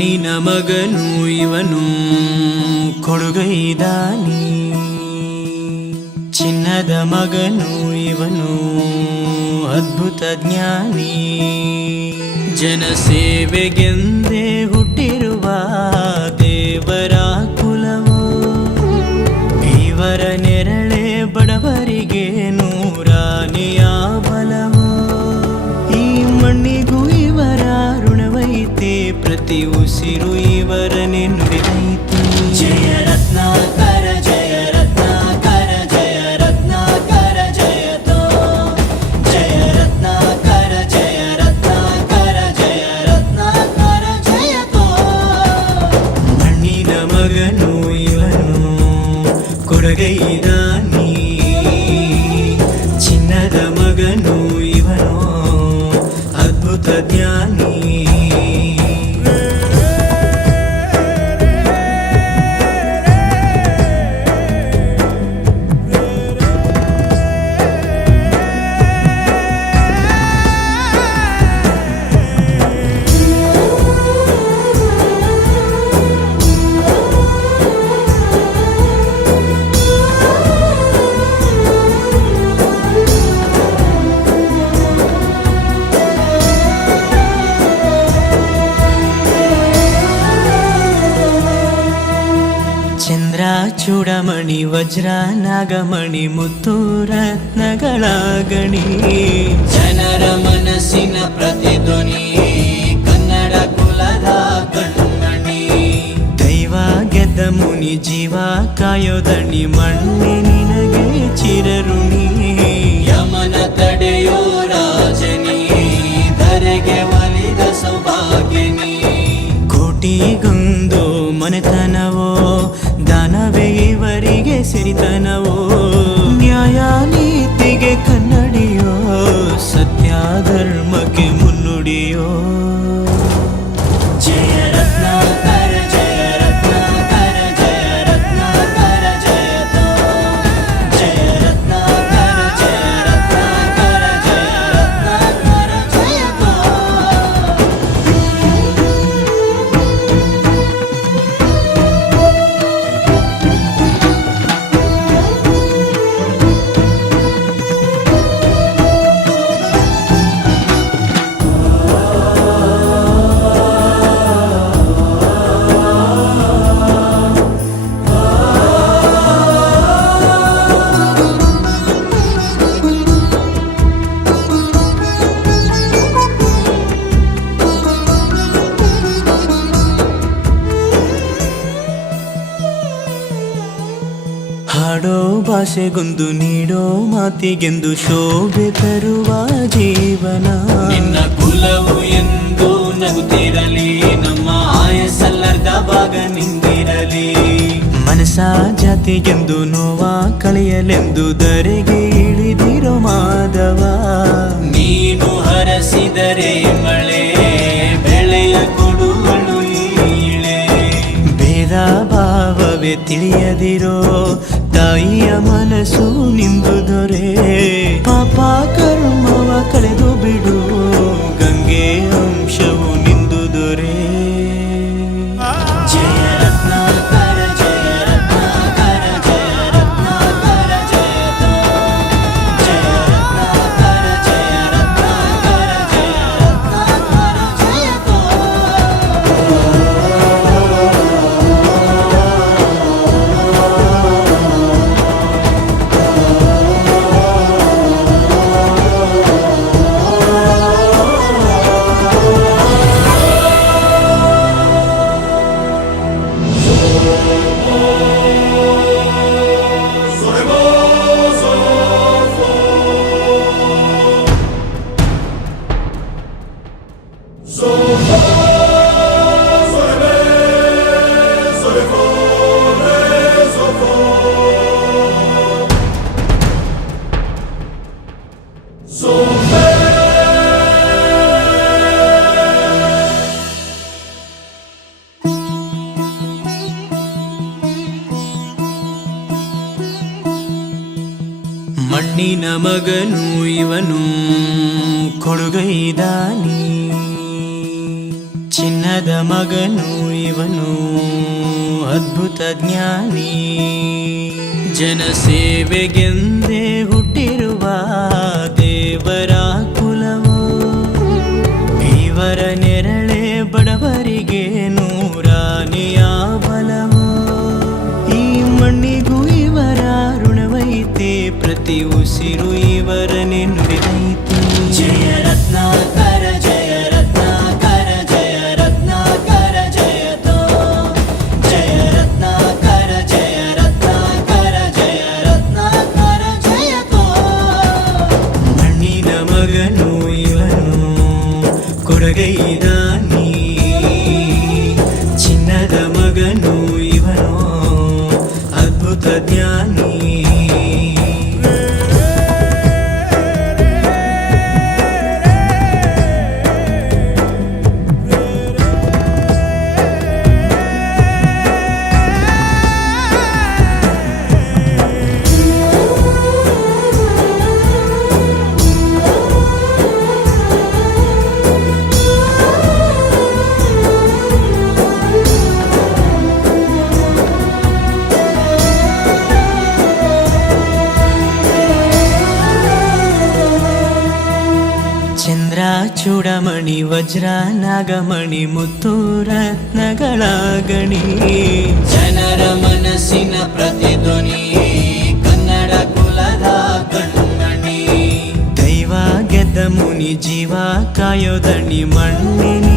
ಮಣ್ಣಿನ ಮಗನು ಇವನು ಕೊಡುಗೈದಾನಿ, ಚಿನ್ನದ ಮಗನು ಇವನು ಅದ್ಭುತ ಜ್ಞಾನಿ. ಜನಸೇವೆಗೆಂದೇ ಹುಟ್ಟಿರುವ ದೇವರ ಕುಲವೋ, ಇವರ ನೆರಳೆ ಬಡವರಿಗೆ ನೂರಾನೆಯ ಬಲವೋ. ಈ ಮಣ್ಣಿಗೂ ಇವರ ಋಣವೈತೆ, ಪ್ರತಿ ಉಸಿರು ಇವರನ್ನೇ ನುಡಿದೈತೆ. ಜಯ ರತ್ನಾಕರ ಜಯ ರತ್ನಾಕರ ಜಯ ರತ್ನಾಕರ ಜಯತೋ, ಜಯ ರತ್ನಾಕರ ಜಯ ರತ್ನಾಕರ ಜಯ ರತ್ನಾಕರ ಜಯತೋ. ಮಣ್ಣಿನ ಮಗನು ಇವನು ಕೊಡುಗೈದಾನಿ, ಚಿನ್ನದ ಮಗನು ಇವನು ಅದ್ಭುತ ಜ್ಞಾನಿ. ಚಂದ್ರ ಚೂಡಮಣಿ ವಜ್ರ ನಾಗಮಣಿ ಮುತ್ತು ರತ್ನಗಳ ಗಣಿ, ಜನರ ಮನಸ್ಸಿನ ಪ್ರತಿಧ್ವನಿ ಕನ್ನಡ ಕುಲದ ಕಣ್ಮಣಿ. ದೈವ ಗೆದ್ದ ಮುನಿ ಜೀವ ಕಾಯೋದಣಿ, ಮಣ್ಣಿ ನಿನಗೆ ಚಿರಋಣಿ. ಯಮನ ತಡೆಯೋ ರಾಜನಿ, ಧರೆಗೆ ಒಲಿದ ಸೌಭಾಗ್ಯನಿ. ಕೋಟಿಗೊಂದು ಮನೆತನವೋ, ದಾನವೇ ಇವರಿಗೆ ಸಿರಿತನವೋ. ನ್ಯಾಯ ನೀತಿಗೆ ಕನ್ನಡಿಯೋ, ಸತ್ಯ ಧರ್ಮಕ್ಕೆ ಮುನ್ನುಡಿಯೋ. ಜಯ ರತ್ನಾಕರ ಜಯ ರತ್ನಾಕರ ಜಯ ರತ್ನಾಕರ ಜಯತೋ, ಜಯ ರತ್ನಾಕರ ಜಯ ರತ್ನಾಕರ ಜಯ ರತ್ನಾಕರ ಜಯತೋ. ಹಾಡೋ ಭಾಷೆಗೊಂದು ನೀಡೋ ಮಾತಿಗೆಂದು ಶೋಭೆ ತರುವ ಜೀವನ. ನಿನ್ನ ಕುಲವು ಎಂದು ನಗುತ್ತಿರಲಿ, ನಮ್ಮ ಆಯಸ್ಸಲ್ಲರ್ಧ ಭಾಗ ನಿಂದಿರಲಿ. ಮನಸ ಜಾತಿಗೆಂದು ನೋವ ಕಳೆಯಲೆಂದು ಧರೆಗೆ ಇಳಿದಿರೋ ಮಾಧವ. ನೀನು ಹರಸಿದರೆ ಮಳೆ ಬೆಳೆಯ ಕೊಡುವಳು ಈಳೆ. ಭೇದ ಭಾವವೇ ತಿಳಿಯದಿರೋ ತಾಯಿಯ ಮನಸ್ಸು ನಿಂದು ದೊರೆ. ಪಾಪ ಕರ್ಮವ ಕಳೆದು ಬಿಡು, ಗಂಗೆ ಅಂಶವು ನಿಂದು ದೊರೆ. ಜಯ ರತ್ನಾಕರ ಜಯ ರತ್ನಾಕರ ಜಯ ರತ್ನಾಕರ ಜಯತೋ, ಜಯ ರತ್ನಾಕರ ಜಯ ರತ್ನಾಕರ ಜಯ ರತ್ನಾಕರ ಜಯತೋ. ಮಣ್ಣಿನ ಮಗನು ಇವನು ಕೊಡುಗೈದಾನಿ, ಚಿನ್ನದ ಮಗನು ಇವನು ಅದ್ಭುತ ಜ್ಞಾನಿ, ಜನಸೇವೆಗೆಂದೇ ಹುಟ್ಟಿರುವ ದೇವರ ಕುಲವು, ಇವರ ನೆರಳೆ ಬಡವರಿಗೆ ನೂರಾನೆಯ ಬಲವು. ಈ ಮಣ್ಣಿಗೂ ಇವರ ಋಣವೈತೆ, ಪ್ರತಿ ಉಸಿರು ಇವರನ್ನೇ ನುಡಿದೈತೆ. ಜಯ ರತ್ನಾಕರ ಜಯ ರತ್ನಾಕರ ಜಯ ರತ್ನಾಕರ ಜಯತೋ, ಜಯ ರತ್ನಾಕರ ಜಯ ರತ್ನಾಕರ ಜಯ ರತ್ನಾಕರ ಜಯತೋ. ಮಣ್ಣಿನ ಮಗನು ಇವನು ಕೊಡಗೈದಾನಿ, ಚಿನ್ನದ ಮಗನು ಇವನು ಅದ್ಭುತ ಜ್ಞಾನಿ. ಚಂದ್ರ ಚೂಡಮಣಿ ವಜ್ರ ನಾಗಮಣಿ ಮುತ್ತು ರತ್ನಗಳ ಗಣಿ, ಜನರ ಮನಸ್ಸಿನ ಪ್ರತಿಧ್ವನಿ ಕನ್ನಡ ಕುಲದ ಕಣ್ಮಣಿ. ದೈವ ಗೆದ್ದ ಮುನಿ ಜೀವ ಕಾಯೋದಣಿ, ಮಣ್ಣಿನ